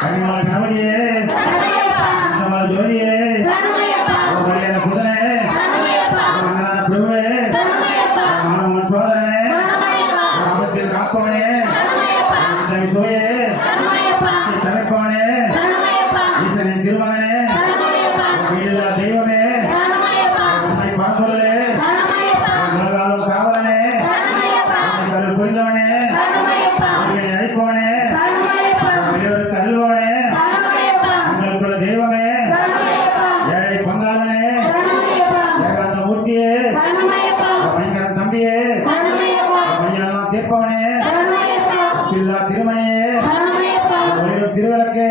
கனிமலை கணவதியே கந்தமலை ஜோதியே கல்யாண சுதனே பிரபுவே மாணவன் சோதரனே ஆபத்தில் காப்பவனே சுவையே தவிர்ப்பவனே ஈசனின் திருமகனே வீடில்லா தெய்வமே உன்னை பார்ப்பொருளே உலகாலும் காவலனே அருள் புரிந்தவனே அழைப்பவனே வெளியோருக்கு அருள்பவனே உங்களுக்குள்ள தெய்வமே ஏழை பங்காளனே ஏகாந்த மூர்த்தியே பயங்கரன் தம்பியே மையெல்லாம் தீர்ப்பவனே திருமணியே ஒளிரும் திருவிளக்கு